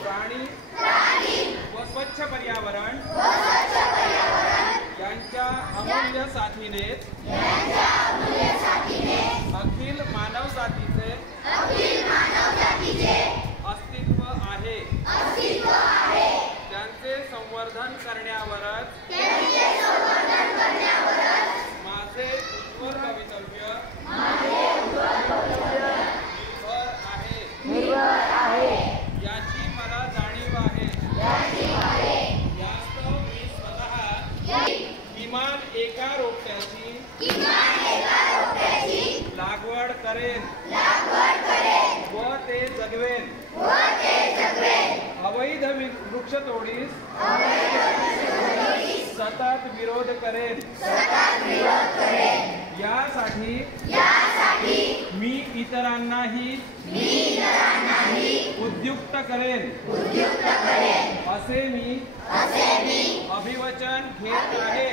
प्राणी व स्वच्छ पर्यावरण यांच्या अमूल्य साथीने अखिल मानव जातीचे अस्तित्व आहे। त्यांचे संवर्धन करण्यावरच माझे उज्ज्वल भवितव्य निर्भर आहे याची मला जाणीव आहे। यास्तव मी स्वतः किमान एका रोपट्याची लागवड करेन व ते जगवेन। अवैध वृक्षतोडीस सतत विरोध करेन। यासाठी मी इतरांनाही उद्युक्त करेन असे मी अभिवचन घेत आहे।